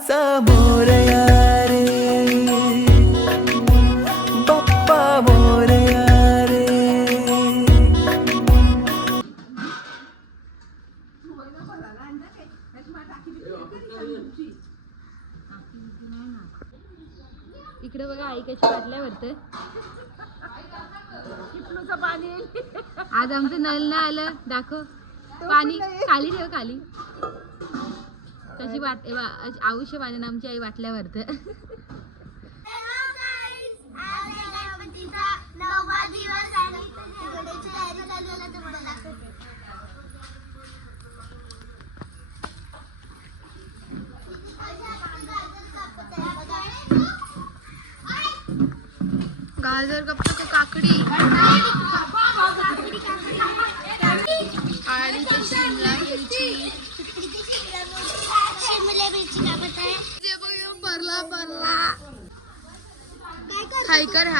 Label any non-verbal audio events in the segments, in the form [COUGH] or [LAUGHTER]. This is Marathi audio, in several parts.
आमचा मोरया रे. बाप्पा मोरया रे. इकडे बघा आई कशी वाटल्यावरत आज आमचं नल नाही आलं. दाखव. पाणी खाली ठेव खाली. कशी वाट आयुष्य पाण्यानं आमची आई वाटल्यावरत हॅलो गाईज आज आहे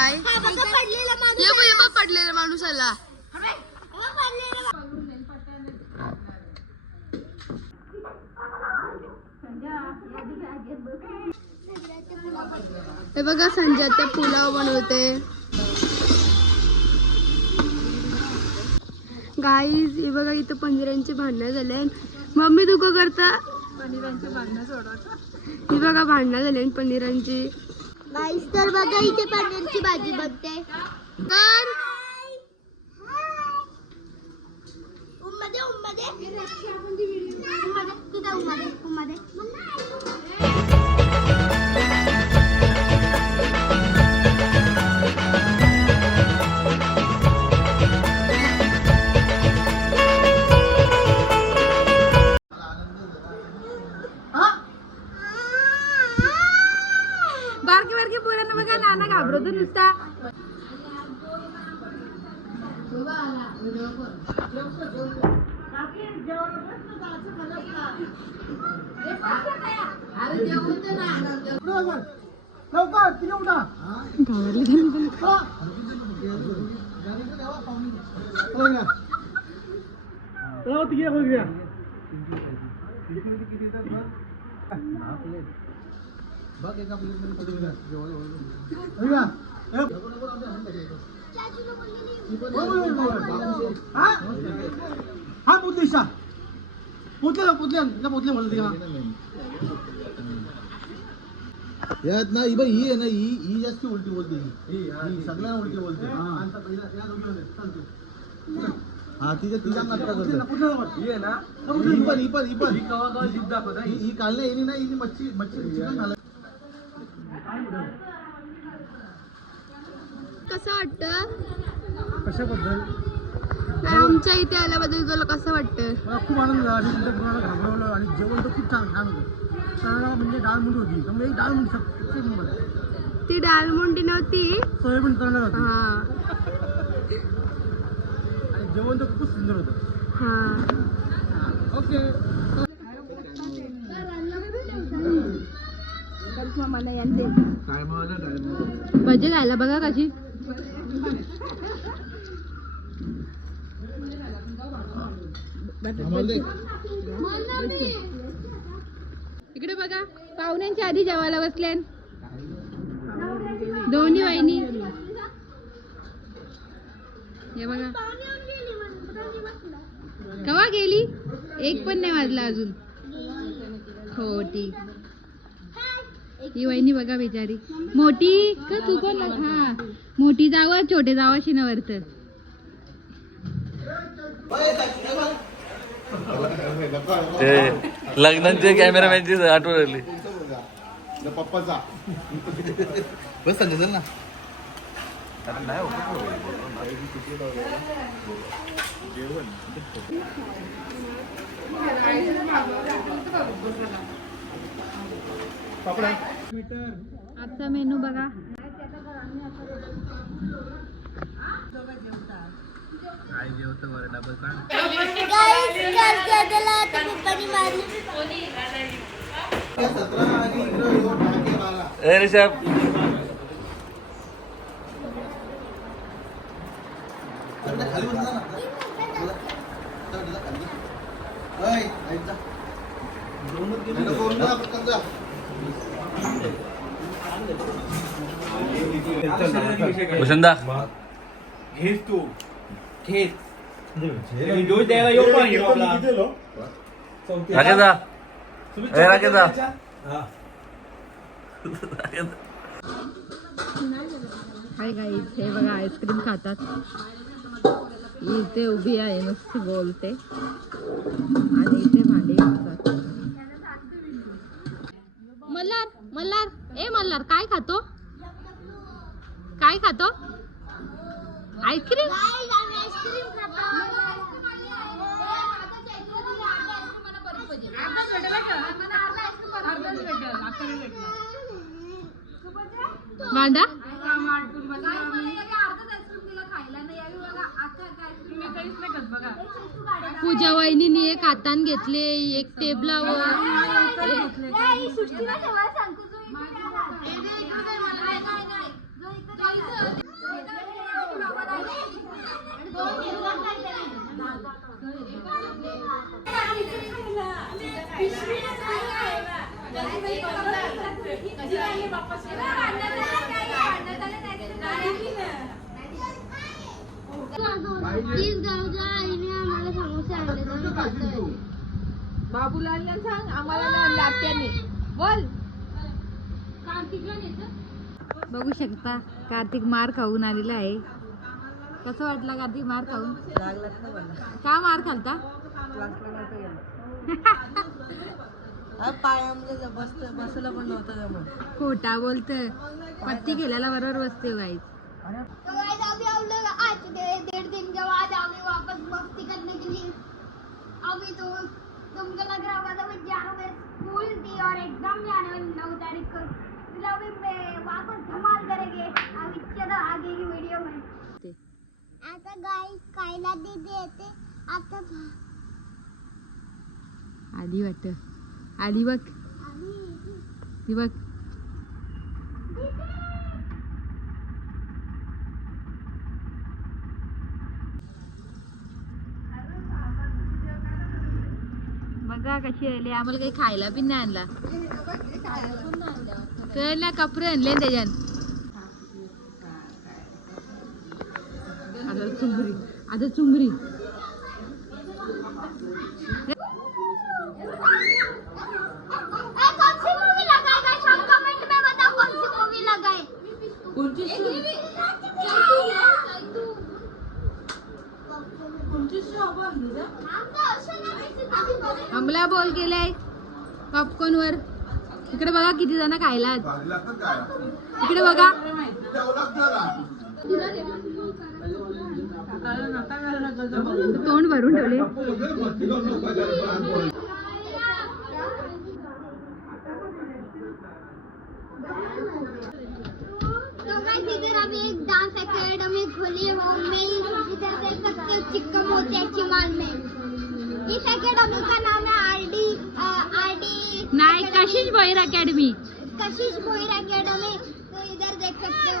हाय हा पडलेला माणूस आला. हे बघा संजय त्या पुलाव बनवते. गाईज हे बघा इथं पंजरांची भांडणं झाले मम्मी तू का करता? पनीरांची भांडणं सोडवत ही बघा भांडणं झाले पनीरांची. गाईस तर बघा इथे पनीरची भाजी बनते तर उम्मध्ये उम्मध्ये उम्मध्ये तिथं उम्मध्ये उम्मध्ये घाबरतो नुसता हा पुतलीशा पुतले पुतले पुतले म्हणते का यात ना ही बघ ही आहे ना ही ही जास्त उलटी बोलते. ही ही सगळ्यांना उलटी बोलते. हा. तिच्या तिच्या नाटका करते ही पण ही पण ही पण. ही ही काढले येणी नाही ही मच्छी मच्छी चिकन घाला कसं वाटतं? कशाबद्दल? आमच्या इथे आल्याबद्दल तुला कसं वाटतं मला खूप आनंद झाला. मी तुमच्या मुलाला घाबरवलं आणि जेवण तर खूप छान छान होतं. सगळ्याला म्हणजे डाळ मुंडी होती. त्यामुळे ही डाळ मुंडी सबसे नंबर ती डालमुंडी नव्हती. सोयाबीन होती हा. आणि जेवण तर खूप सुंदर होतं. हा. ओके. भजी खायला बघा कशी. इकडे बघा पाहुण्यांच्या आधी जेवायला बसले दोन्ही वहिनी. हे बघा. कवा गेली? एक पण नाही वाजला अजून. हो ठीक. ही वहिनी बघा बिचारी. मोठी का तू पण हा. मोठी जावं छोटे जावं शिनवरत ते [LAUGHS] लग्नांचे कॅमेरामॅनची आठवण आली. पप्पाचा बस संजय चल ना. आजचा मेनू बघा. आणि इकडं ह्यो टाके बारा. ए ऋषभ. भूषणदा. घेस तू. घेस दोष द्यायला येऊ पण हिरो आपला. ए हाय हे बघा आईस्क्रीम खातात. इथे उभी आहे नुसती बोलते. आणि इथे भांडे घासतात. मल्हार मल्हार. ए मल्हार काय खातो? काय खातो? आईस्क्रीम मांडा पूजा वहिनी एक हातान घेतले एक टेबलावर. तीस बाबूलालला सांग आम्हाला लाट्याने बोल बघू शकता कार्तिक मार खाऊन आलेला आहे. कसं वाटलं कार्तिक मार खाऊन? का मार खालता? बसला पण नव्हतं खोटा बोलत पट्टी केल्याला बरोबर बसते गाईच तो गाइस अभी हम लोग आज डे- डेढ़ दिन के बाद अभी वापस मस्ती करने के लिए अभी तो तुमको लग रहा होगा तो ग्यारह में स्कूल थी और एग्जाम भी आने वाली नौ तारीख को फिर अभी मैं वापस धमाल करेंगे. अभी चलो आगे की वीडियो में आता गाइस खायला दीदी येते आता आली वाटत आली बघ. ती बघ. बघा कशी आली. आम्हाला काही खायला पण नाही आणला. कळल्या कपडे आणले त्याच्यात. सी मूवी लगाए आम्हाला बोल केलाय. पॉपकॉर्न वर. इकडे बघा किती जण खायला? इकडे बघा? तोंड भरून ठेवले. तो डांस खुली है मैं इधर देख सकते हो चिक्का मोतियाची माल में। इस एकेडमी का नाम है आरडी आरडी नाही कशिश भैर अकॅडमी कशिश भोईर एकेडमी तो इधर देख सकते हो।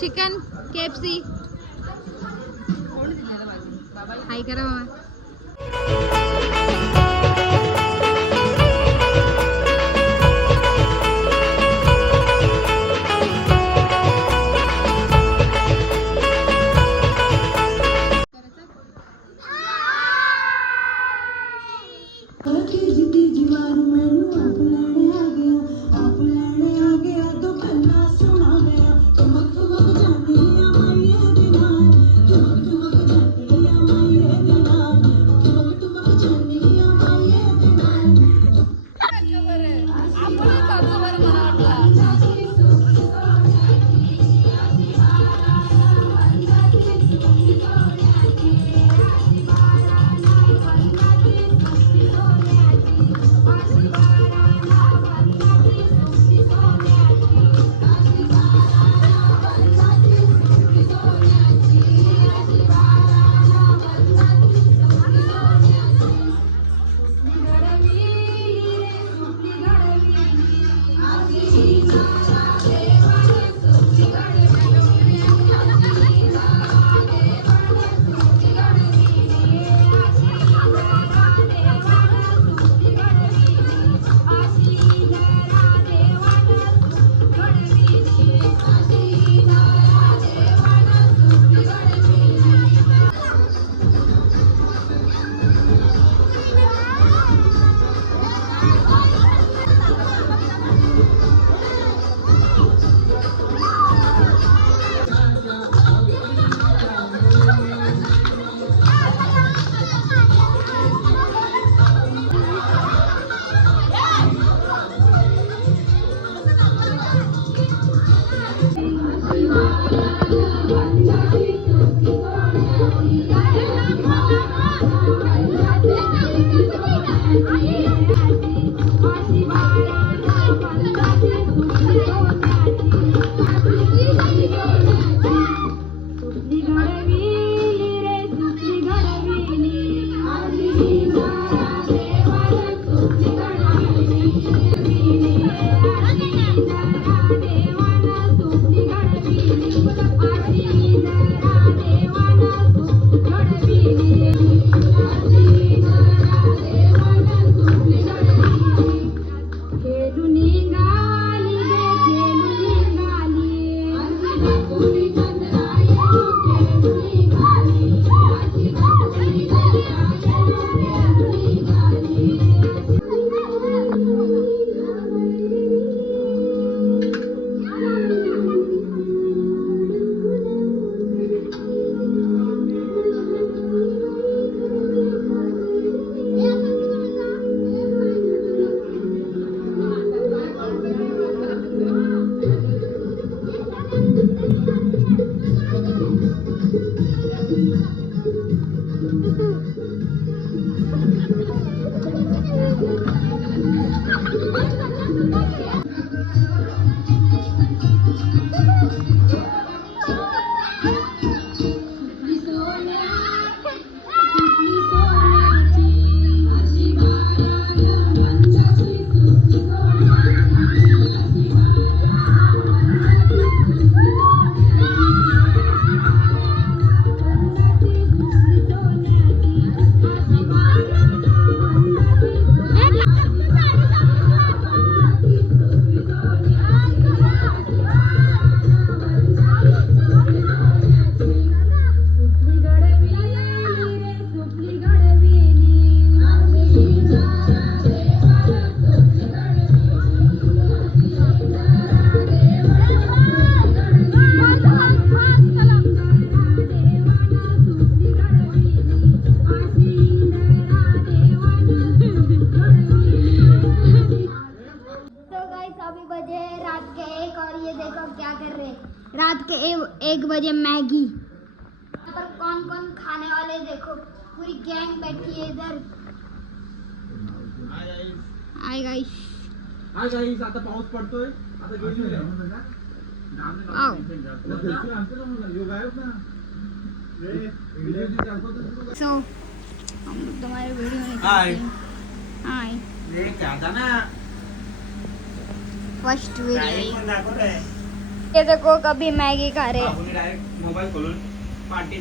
Chicken KFC. हाय करा मामा. हाय गाइस हाय गाइस आता पाऊस पडतोय. आता गेली सो हम तुम्हारे वीडियो में हाय हाय ये क्या था ना? फ़र्स्ट वीडियो ये देखो कभी मैगी खा रहे मोबाइल खोलून पार्टी